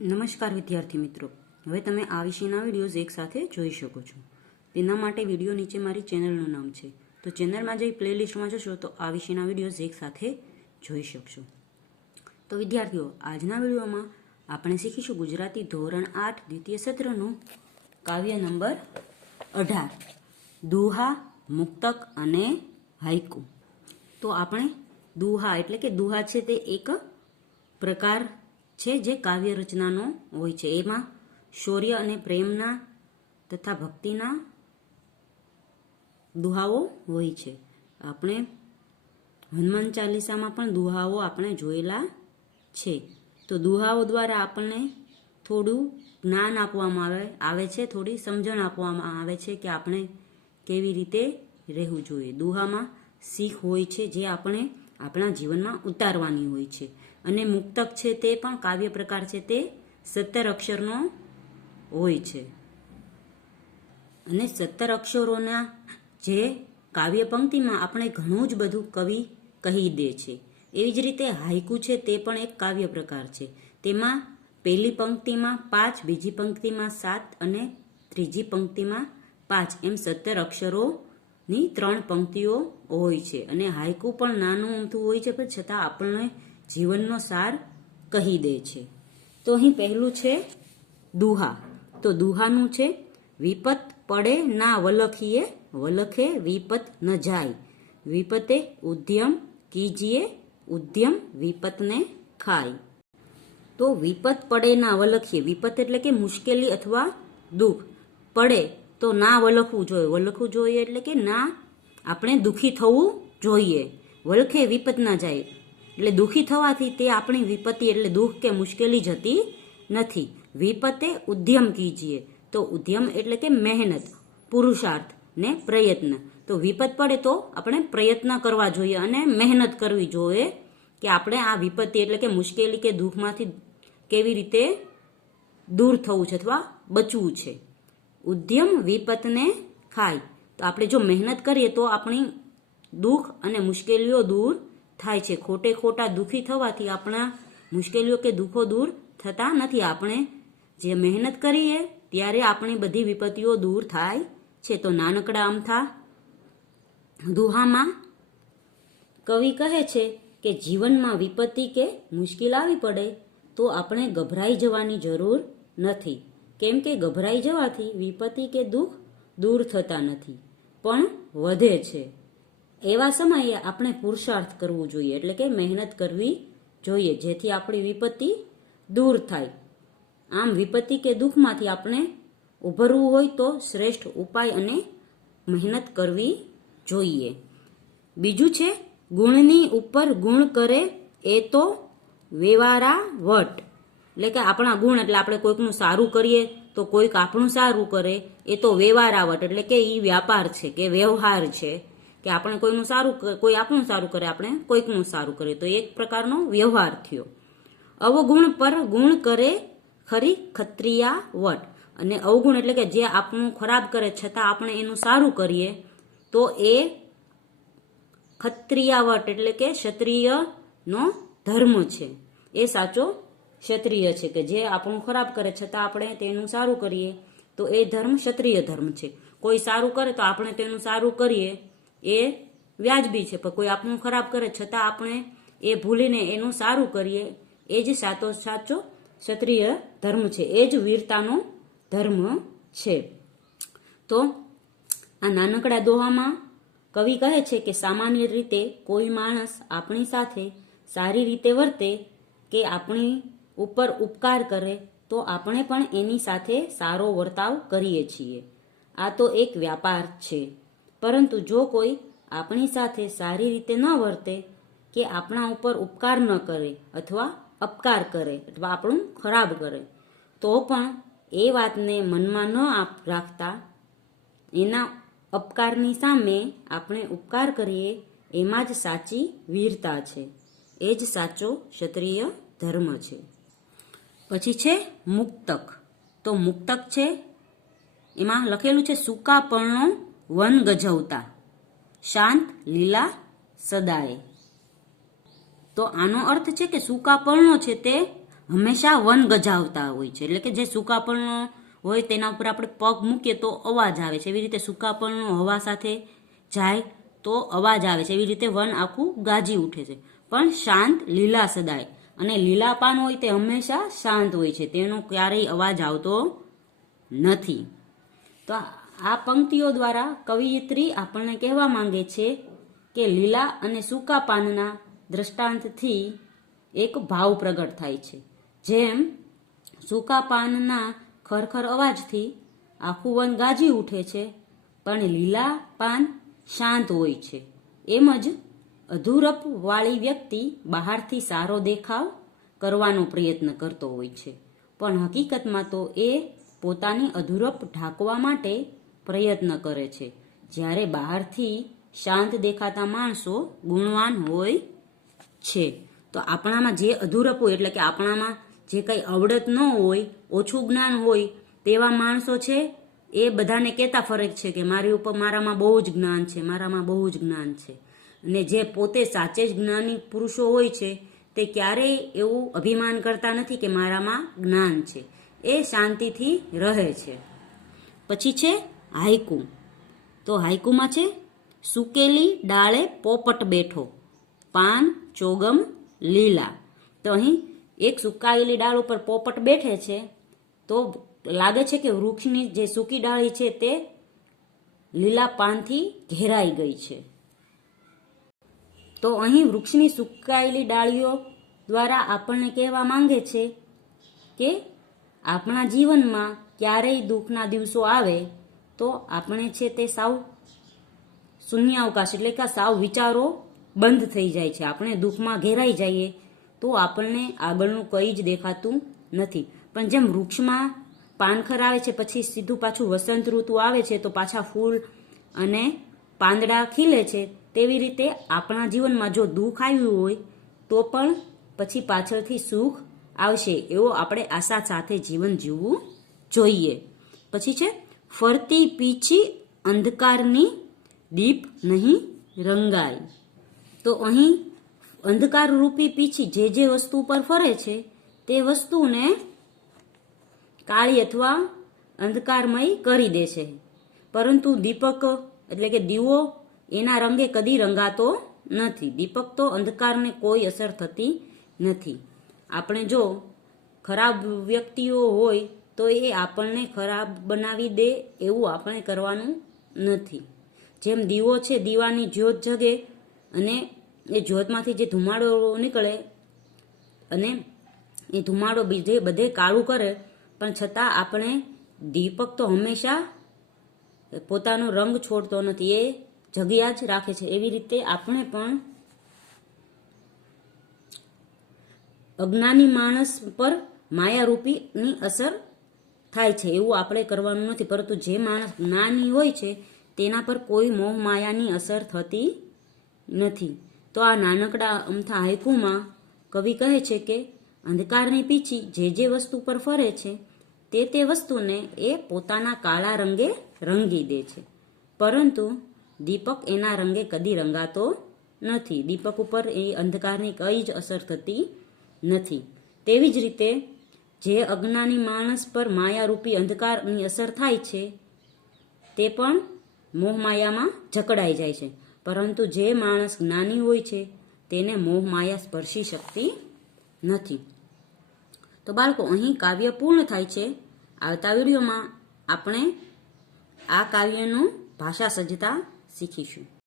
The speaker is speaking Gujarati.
નમસ્કાર વિદ્યાર્થી મિત્રો, હવે તમે આ વિષયના વિડીયોઝ એક સાથે જોઈ શકો છો. તેના માટે વિડીયો નીચે મારી ચેનલનું નામ છે, તો ચેનલમાં જઈ પ્લેલિસ્ટમાં જશો તો આ વિષયના વિડીયોઝ એક સાથે જોઈ શકશો. તો વિદ્યાર્થીઓ, આજના વિડીયોમાં આપણે શીખીશું ગુજરાતી ધોરણ 8 દ્વિતીય સત્રનું કાવ્ય નંબર 18 દુહા, મુક્તક અને હાઈકુ. તો આપણે દુહા એટલે કે દુહા છે તે એક પ્રકાર છે જે કાવ્ય રચનાનો હોય છે. એમાં શૌર્ય અને પ્રેમના તથા ભક્તિના દુહાઓ હોય છે. આપણે હનુમાન ચાલીસામાં પણ દુહાઓ આપણે જોયેલા છે. તો દુહાઓ દ્વારા આપણને થોડું જ્ઞાન આપવામાં આવે છે, થોડી સમજણ આપવામાં આવે છે કે આપણે કેવી રીતે રહેવું જોઈએ. દુહામાં શીખ હોય છે જે આપણે આપણા જીવનમાં ઉતારવાની હોય છે. અને મુક્તક છે તે પણ કાવ્ય પ્રકાર છે, તે 17 અક્ષરનો હોય છે. અને 17 અક્ષરોના જે કાવ્ય પંક્તિમાં આપણે ઘણું જ બધું કવિ કહી દે છે. એવી જ રીતે હાઈકુ છે તે પણ એક કાવ્ય પ્રકાર છે. તેમાં પહેલી પંક્તિમાં 5, બીજી પંક્તિમાં 7 અને ત્રીજી પંક્તિમાં 5 એમ 17 અક્ષરોની 3 પંક્તિઓ હોય છે. અને હાઈકુ પણ નાનું અમથું હોય છે, પણ છતાં આપણને જીવનનો સાર કહી દે છે. તો અહીં પહેલું છે દુહા. તો દુહાનું છે વિપત પડે ના વલખીએ, વલખે વિપત ન જાય, વિપતે ઉદ્યમ કીજીએ, ઉદ્યમ વિપતને ખાય. તો વિપત પડે ના વલખીએ, વિપત એટલે કે મુશ્કેલી અથવા દુઃખ પડે તો ના વલખવું જોઈએ. વલખવું જોઈએ એટલે કે ના આપણે દુઃખી થવું જોઈએ. વલખે વિપત ના જાય એટલે દુઃખી થવાથી તે આપણી વિપત્તિ એટલે દુઃખ કે મુશ્કેલી જતી નથી. વિપતે ઉદ્યમ કીજીએ, તો ઉદ્યમ એટલે કે મહેનત, પુરુષાર્થ ને પ્રયત્ન. તો વિપત પડે તો આપણે પ્રયત્ન કરવા જોઈએ અને મહેનત કરવી જોઈએ કે આપણે આ વિપત્તિ એટલે કે મુશ્કેલી કે દુઃખમાંથી કેવી રીતે દૂર થવું છે અથવા બચવું છે. ઉદ્યમ વિપતને ખાય, તો આપણે જો મહેનત કરીએ તો આપણી દુઃખ અને મુશ્કેલીઓ દૂર થાય છે. ખોટા દુઃખી થવાથી આપણા મુશ્કેલીઓ કે દુઃખો દૂર થતા નથી. આપણે જે મહેનત કરીએ ત્યારે આપણી બધી વિપત્તિઓ દૂર થાય છે. તો નાનકડા અમથા દુહામાં કવિ કહે છે કે જીવનમાં વિપત્તિ કે મુશ્કેલ આવી પડે તો આપણે ગભરાઈ જવાની જરૂર નથી. કેમ કે ગભરાઈ જવાથી વિપત્તિ કે દુઃખ દૂર થતા નથી પણ વધે છે. એવા સમયે આપણે પુરુષાર્થ કરવું જોઈએ એટલે કે મહેનત કરવી જોઈએ, જેથી આપણી વિપત્તિ દૂર થાય. આમ વિપત્તિ કે દુઃખમાંથી આપણે ઉભરવું હોય તો શ્રેષ્ઠ ઉપાય અને મહેનત કરવી જોઈએ. બીજું છે ગુણની ઉપર ગુણ કરે એ તો વેવારા વટ. એટલે કે આપણા ગુણ એટલે આપણે કોઈકનું સારું કરીએ તો કોઈક આપણું સારું કરે, એ તો વેવારાવટ એટલે કે એ વ્યાપાર છે કે વ્યવહાર છે કે આપણે કોઈનું સારું, કોઈ આપણું સારું કરે, આપણે કોઈકનું સારું કરીએ, તો એક પ્રકારનો વ્યવહાર થયો. અવગુણ પર ગુણ કરે ખરી ખત્રિયા વટ. અને અવગુણ એટલે કે જે આપણું ખરાબ કરે છતાં આપણે એનું સારું કરીએ તો એ ખત્રિયાવટ એટલે કે ક્ષત્રિયનો ધર્મ છે. એ સાચો ક્ષત્રિય છે કે જે આપણું ખરાબ કરે છતાં આપણે તેનું સારું કરીએ, તો એ ધર્મ ક્ષત્રિય ધર્મ છે. કોઈ સારું કરે તો આપણે તેનું સારું કરીએ એ વ્યાજબી છે, પણ કોઈ આપણું ખરાબ કરે છતાં આપણે એ ભૂલીને એનું સારું કરીએ એ જ સાચો ક્ષત્રિય ધર્મ છે. એ જ વીરતાનો ધર્મ છે. તો આ નાનકડા દોહામાં કવિ કહે છે કે સામાન્ય રીતે કોઈ માણસ આપણી સાથે સારી રીતે વર્તે કે આપણી ઉપર ઉપકાર કરે તો આપણે પણ એની સાથે સારો વર્તાવ કરીએ છીએ. આ તો એક વ્યાપાર છે. પરંતુ જો કોઈ આપણી સાથે સારી રીતે ન વર્તે કે આપણા ઉપર ઉપકાર ન કરે અથવા અપકાર કરે અથવા આપણું ખરાબ કરે, તો પણ એ વાતને મનમાં ન રાખતા એના અપકારની સામે આપણે ઉપકાર કરીએ, એમાં જ સાચી વીરતા છે. એ જ સાચો ક્ષત્રિય ધર્મ છે. પછી છે મુક્તક. તો મુક્તક છે એમાં લખેલું છે સૂકા પર્ણો વન ગજવતા, શાંત લીલા સદાય. તો આનો અર્થ છે કે સૂકા પર્ણો છે તે હંમેશા વન ગજાવતા હોય છે, એટલે કે જે સૂકાપણનો હોય તેના ઉપર આપણે પગ મૂકીએ તો અવાજ આવે છે, એવી રીતે સૂકાપણનો હવા સાથે જાય તો અવાજ આવે છે, એવી રીતે વન આખું ગાજી ઉઠે છે. પણ શાંત લીલા સદાય, અને લીલા પાન હોય તે હંમેશા શાંત હોય છે, તેનો ક્યારેય અવાજ આવતો નથી. તો આ પંક્તિઓ દ્વારા કવિયત્રી આપણને કહેવા માંગે છે કે લીલા અને સૂકા પાનના દ્રષ્ટાંતથી એક ભાવ પ્રગટ થાય છે. જેમ સૂકા પાનના ખરખર અવાજથી આખું વન ગાજી ઉઠે છે, પણ લીલા પાન શાંત હોય છે. એમ જ અધૂરપ વાળી વ્યક્તિ બહારથી સારો દેખાવ કરવાનો પ્રયત્ન કરતો હોય છે, પણ હકીકતમાં તો એ પોતાની અધૂરપ ઢાંકવા માટે પ્રયત્ન કરે છે. જ્યારે બહારથી શાંત દેખાતા માણસો ગુણવાન હોય છે. તો આપણામાં જે અધૂરપ હોય, એટલે કે આપણામાં જે કંઈ આવડત ન હોય, ઓછું જ્ઞાન હોય, તેવા માણસો છે એ બધાને કહેતા ફરે છે કે મારામાં બહુ જ જ્ઞાન છે, મારામાં બહુ જ જ્ઞાન છે. અને જે પોતે સાચે જ જ્ઞાની પુરુષો હોય છે તે ક્યારેય એવું અભિમાન કરતા નથી કે મારામાં જ્ઞાન છે. એ શાંતિથી રહે છે. પછી છે હાઈકુ. તો હાઈકુમાં છે સુકેલી ડાળે પોપટ બેઠો, પાન ચોગમ લીલા. તો અહીં એક સુકાયેલી ડાળ ઉપર પોપટ બેઠે છે, તો લાગે છે કે વૃક્ષની જે સૂકી ડાળી છે તે લીલા પાનથી ઘેરાઈ ગઈ છે. તો અહીં વૃક્ષની સુકાયેલી ડાળીઓ દ્વારા આપણને કહેવા માંગે છે કે આપણા જીવનમાં ક્યારેય દુઃખના દિવસો આવે તો આપણે છે તે સાવ શૂન્યાવકાશ, એટલે કે સાવ વિચારો બંધ થઈ જાય છે. આપણે દુઃખમાં ઘેરાઈ જઈએ તો આપણને આગળનું કંઈ જ દેખાતું નથી. પણ જેમ વૃક્ષમાં પાનખર આવે છે, પછી સીધું પાછું વસંત ઋતુ આવે છે તો પાછા ફૂલ અને પાંદડા ખીલે છે, તેવી રીતે આપણા જીવનમાં જો દુઃખ આવ્યું હોય તો પણ પછી પાછળથી સુખ આવશે, એવો આપણે આશા સાથે જીવન જીવવું જોઈએ. પછી છે ફરતી પીછી અંધકારની દીપ નહીં રંગાય. તો અહીં અંધકાર રૂપી પીછી જે વસ્તુ પર ફરે છે તે વસ્તુને કાળી અથવા અંધકારમય કરી દે છે, પરંતુ દીપક એટલે કે દીવો એના રંગે કદી રંગાતો નથી. દીપક તો અંધકારને કોઈ અસર થતી નથી. આપણે જો ખરાબ વ્યક્તિઓ હોય તો એ આપણને ખરાબ બનાવી દે એવું આપણે કરવાનું નથી. જેમ દીવો છે, દીવાની જ્યોત જગે અને એ જ્યોતમાંથી જે ધુમાડો નીકળે અને એ ધુમાડો બધે કાળું કરે, પણ છતાં આપણે દીપક તો હંમેશા પોતાનો રંગ છોડતો નથી, એ જગ્યા જ રાખે છે. એવી રીતે આપણે પણ અજ્ઞાની માણસ પર માયારૂપીની અસર થાય છે એવું આપણે કરવાનું નથી, પરંતુ જે માણસ જ્ઞાની હોય છે તેના પર કોઈ મોહ માયાની અસર થતી નથી. તો આ નાનકડા અમથા હાઈકુમાં કવિ કહે છે કે અંધકારની પીછી જે વસ્તુ પર ફરે છે તે વસ્તુને એ પોતાના કાળા રંગે રંગી દે છે, પરંતુ દીપક એના રંગે કદી રંગાતો નથી. દીપક ઉપર એ અંધકારની કંઈ જ અસર થતી નથી. તેવી જ રીતે જે અજ્ઞાની માણસ પર માયારૂપી અંધકારની અસર થાય છે તે પણ મોહમાયામાં જકડાઈ જાય છે, પરંતુ જે માણસ જ્ઞાની હોય છે તેને મોહમાયા સ્પર્શી શકતી નથી. તો બાળકો, અહીં કાવ્ય પૂર્ણ થાય છે. આવતા વિડીયોમાં આપણે આ કાવ્યનું ભાષા સજ્જતા શીખીશું.